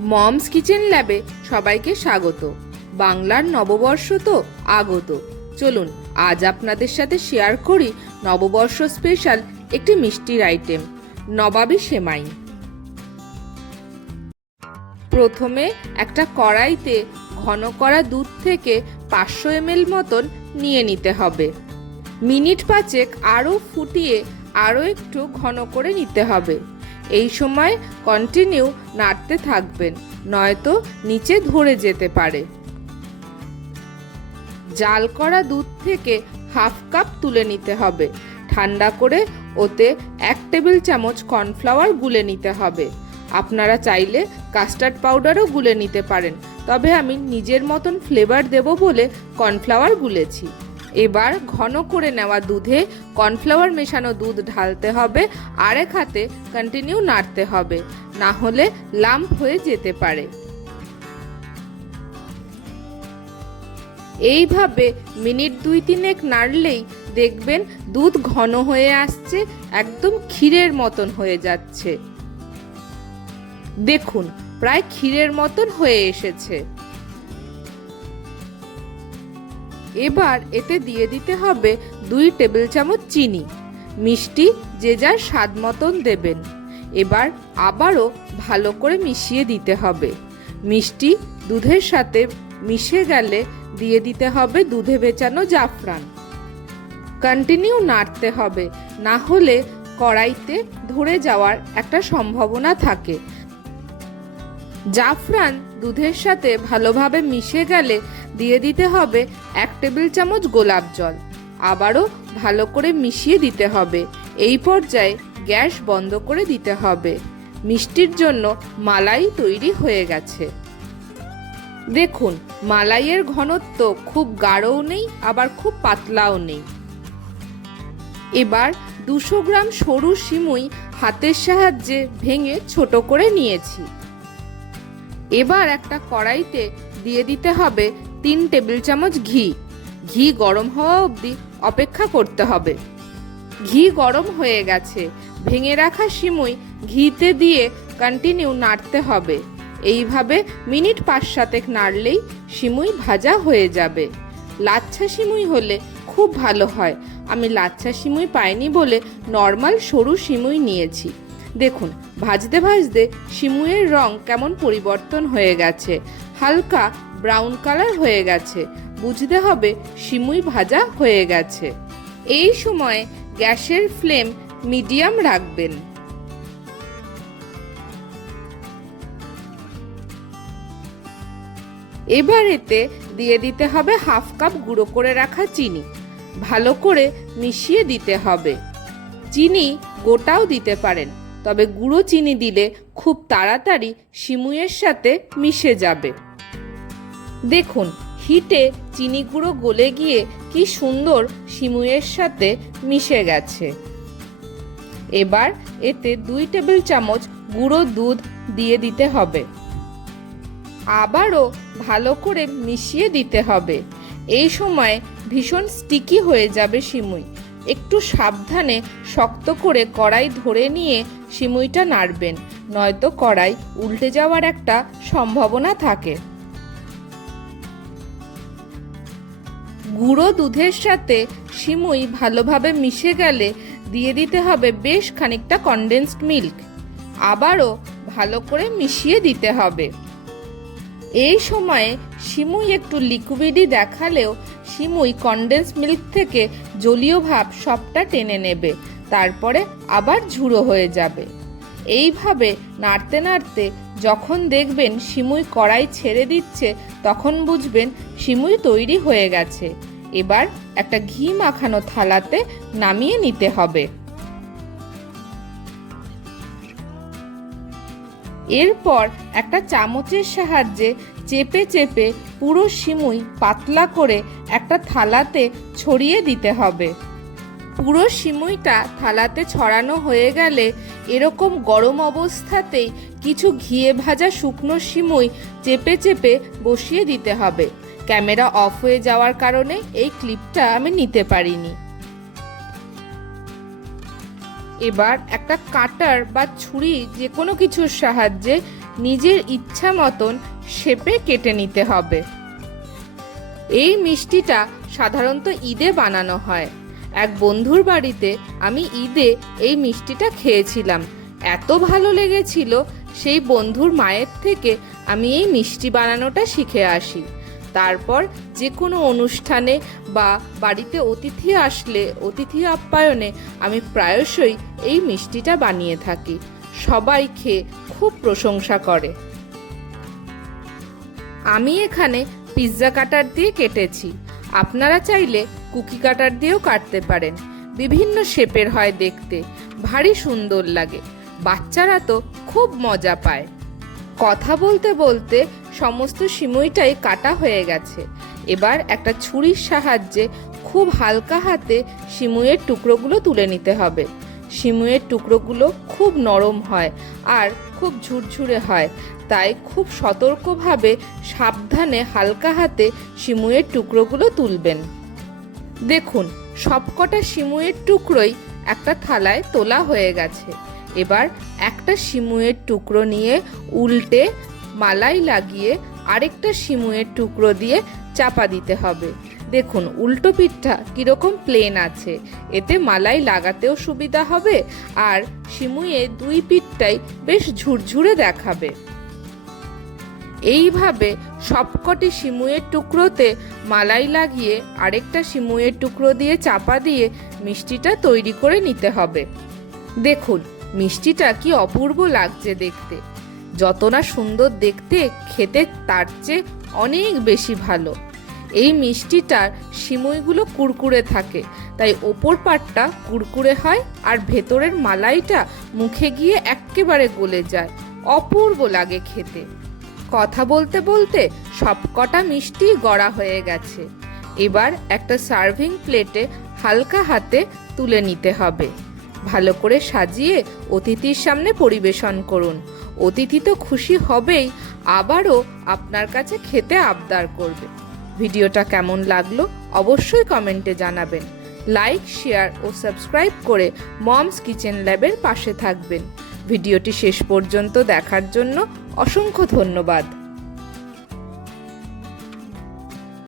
Moms kitchen ল্যাবে সবাইকে স্বাগত। বাংলার নববর্ষ তো আগত। চলুন, আজ আপনাদের সাথে শেয়ার করি নববর্ষ স্পেশাল একটি মিষ্টির আইটেম, নবাবী সেমাই। প্রথমে একটা কড়াইতে ঘন করা দুধ থেকে পাঁচশো এমএল মতন নিয়ে নিতে হবে। মিনিট পাঁচেক আরও ফুটিয়ে আরও একটু ঘন করে নিতে হবে। এই সময় কন্টিনিউ নাড়তে থাকবেন, নয়তো নিচে ধরে যেতে পারে। জাল করা দুধ থেকে হাফ কাপ তুলে নিতে হবে। ঠান্ডা করে ওতে এক টেবিল চামচ কর্নফ্লাওয়ার গুলে নিতে হবে। আপনারা চাইলে কাস্টার্ড পাউডারও গুলে নিতে পারেন, তবে আমি নিজের মতন ফ্লেভার দেব বলে কর্নফ্লাওয়ার গুলেছি। এবার ঘন করে নেওয়া দুধে কর্নফ্লাওয়ার মেশানো দুধ ঢালতে হবে, আরেক হাতে কন্টিনিউ নাড়তে হবে, না হলে লাম্প হয়ে যেতে পারে। এইভাবে মিনিট দুই তিনেক নাড়লেই দেখবেন দুধ ঘন হয়ে আসছে, একদম ক্ষীরের মতন হয়ে যাচ্ছে। দেখুন, প্রায় ক্ষীরের মতন হয়ে এসেছে। এবার এতে দিয়ে দিতে হবে দুই টেবিল চামচ চিনি, মিষ্টি যে যার স্বাদ মতন দেবেন। এবার আবারও ভালো করে মিশিয়ে দিতে হবে। মিষ্টি দুধের সাথে মিশে গেলে দিয়ে দিতে হবে দুধে বেচানো জাফরান। কন্টিনিউ নাড়তে হবে, না হলে কড়াইতে ধরে যাওয়ার একটা সম্ভাবনা থাকে। জাফরান দুধের সাথে ভালোভাবে মিশে গেলে দিয়ে দিতে হবে এক টেবিল চামচ গোলাপ জল। আবারও ভালো করে মিশিয়ে দিতে হবে। এই পর্যায়ে গ্যাস বন্ধ করে দিতে হবে। মিষ্টির জন্য মালাই তৈরি হয়ে গেছে। দেখুন, মালাইয়ের ঘনত্ব খুব গাঢ়ও নেই, আবার খুব পাতলাও নেই। এবার দুশো গ্রাম সরু সিমুই হাতের সাহায্যে ভেঙে ছোট করে নিয়েছি। এবার একটা কড়াইতে দিয়ে দিতে হবে তিন টেবিল চামচ ঘি। ঘি গরম হওয়া অবধি অপেক্ষা করতে হবে। ঘি গরম হয়ে গেছে। ভেঙে রাখা সিমুই ঘিতে দিয়ে কন্টিনিউ নাড়তে হবে। এইভাবে মিনিট পাঁচ সাতেক নাড়লেই সিমুই ভাজা হয়ে যাবে। লাচ্ছা সিমুই হলে খুব ভালো হয়। আমি লাচ্ছা সিমুই পাইনি বলে নর্মাল সরু সিমুই নিয়েছি। দেখুন, ভাজতে ভাজতে সিমুইয়ের রং কেমন পরিবর্তন হয়ে গেছে। হালকা ব্রাউন কালার হয়ে গেছে। বুঝতে হবে সিমুই ভাজা হয়ে গেছে। এই সময় গ্যাসের ফ্লেম মিডিয়াম রাখবেন। এবার এতে দিয়ে দিতে হবে হাফ কাপ গুঁড়ো করে রাখা চিনি। ভালো করে মিশিয়ে দিতে হবে। চিনি গোটাও দিতে পারেন, তবে গুঁড়ো চিনি দিলে খুব তাড়াতাড়ি সিমুইয়ের সাথে মিশে যাবে। দেখুন, হিটে চিনি গুঁড়ো গলে গিয়ে কি সুন্দর সিমুইয়ের সাথে মিশে গেছে। এবার এতে দুই টেবিল চামচ গুঁড়ো দুধ দিয়ে দিতে হবে। আবারও ভালো করে মিশিয়ে দিতে হবে। এই সময় ভীষণ স্টিকি হয়ে যাবে সিমুই একটু সাবধানে শক্ত করে কড়াই ধরে নিয়ে সিমুইটা নাড়বেন, নয়তো কড়াই উল্টে যাওয়ার একটা সম্ভাবনা থাকে। গুঁড়ো দুধের সাথে সিমুই ভালোভাবে মিশে গেলে দিয়ে দিতে হবে বেশ খানিকটা কনডেন্সড মিল্ক আবারও ভালো করে মিশিয়ে দিতে হবে। এই সময়ে সিমুই একটু লিকুইডই দেখালেও সিমুই কনডেন্স মিল্ক থেকে জলীয় ভাব সবটা টেনে নেবে, তারপরে আবার ঝুড়ো হয়ে যাবে। এইভাবে নাড়তে নাড়তে যখন দেখবেন সিমুই কড়াই ছেড়ে দিচ্ছে, তখন বুঝবেন সিমুই তৈরি হয়ে গেছে। এবার একটা ঘি মাখানো থালাতে নামিয়ে নিতে হবে। এরপর একটা চামচের সাহায্যে চেপে চেপে পুরো সিমুই পাতলা করে একটা থালাতে ছড়িয়ে দিতে হবে। পুরো সিমুইটা থালাতে ছড়ানো হয়ে গেলে এরকম গরম অবস্থাতেই কিছু ঘিয়ে ভাজা শুকনো সিমুই চেপে চেপে বসিয়ে দিতে হবে। ক্যামেরা অফ হয়ে যাওয়ার কারণে এই ক্লিপটা আমি নিতে পারিনি। এবার একটা কাটার বা ছুরি যে কোনো কিছুর সাহায্যে নিজের ইচ্ছা মতন শেপে কেটে নিতে হবে। এই মিষ্টিটা সাধারণত ঈদে বানানো হয়। এক বন্ধুর বাড়িতে আমি ঈদে এই মিষ্টিটা খেয়েছিলাম। এত ভালো লেগেছিল সেই বন্ধুর মায়ের থেকে আমি এই মিষ্টি বানানোটা শিখে আসি। তারপর যে কোনো অনুষ্ঠানে বা বাড়িতে অতিথি আসলে অতিথি আপ্যায়নে আমি প্রায়শই এই মিষ্টিটা বানিয়ে থাকি। সবাই খেয়ে খুব প্রশংসা করে। আমি এখানে পিৎজা কাটার দিয়ে কেটেছি। আপনারা চাইলে কুকি কাটার দিয়েও কাটতে পারেন। বিভিন্ন শেপের হয় দেখতে। ভারী সুন্দর লাগে। বাচ্চারা তো খুব মজা পায়। কথা বলতে বলতে সমস্ত সিমুইটাই কাটা হয়ে গেছে। এবার একটা ছুরির সাহায্যে খুব হালকা হাতে সিমুইয়ের টুকরোগুলো তুলে নিতে হবে। সিমুইয়ের টুকরোগুলো খুব নরম হয় আর খুব ঝুরঝুরে হয়। তাই খুব সতর্কভাবে সাবধানে হালকা হাতে সিমুইয়ের টুকরোগুলো তুলবেন। দেখুন, সবকটা শিমুয়ের টুকরোই একটা থালায় তোলা হয়ে গেছে। এবার একটা শিমুয়ের টুকরো নিয়ে উল্টে মালাই লাগিয়ে আরেকটা শিমুয়ের টুকরো দিয়ে চাপা দিতে হবে। দেখুন, উল্টো পিঠটা কীরকম প্লেন আছে। এতে মালাই লাগাতেও সুবিধা হবে আর সিমুয়ে দুই পিঠটাই বেশ ঝুরঝুরে দেখাবে। এইভাবে সবকটি সিমুয়ের টুকরোতে মালাই লাগিয়ে আরেকটা সিমুয়ের টুকরো দিয়ে চাপা দিয়ে মিষ্টিটা তৈরি করে নিতে হবে। দেখুন, মিষ্টিটা কি অপূর্ব লাগছে দেখতে। যত না সুন্দর দেখতে, খেতে তার চেয়ে অনেক বেশি ভালো। এই মিষ্টিটার সিমুইগুলো কুরকুরে থাকে, তাই ওপর পাটটা কুরকুরে হয় আর ভেতরের মালাইটা মুখে গিয়ে এক্কেবারে গলে যায়। অপূর্ব লাগে খেতে। কথা বলতে বলতে সবকটা মিষ্টি গড়া হয়ে গেছে। এবার একটা সার্ভিং প্লেটে হালকা হাতে তুলে নিতে হবে। ভালো করে সাজিয়ে অতিথির সামনে পরিবেশন করুন। অতিথি তো খুশি হবেই, আবারও আপনার কাছে খেতে আবদার করবে। ভিডিওটা কেমন লাগল অবশ্যই কমেন্টে জানাবেন। লাইক, শেয়ার ও সাবস্ক্রাইব করে মমস কিচেন ল্যাবের পাশে থাকবেন। ভিডিওটি শেষ পর্যন্ত দেখার জন্য অসংখ্য ধন্যবাদ।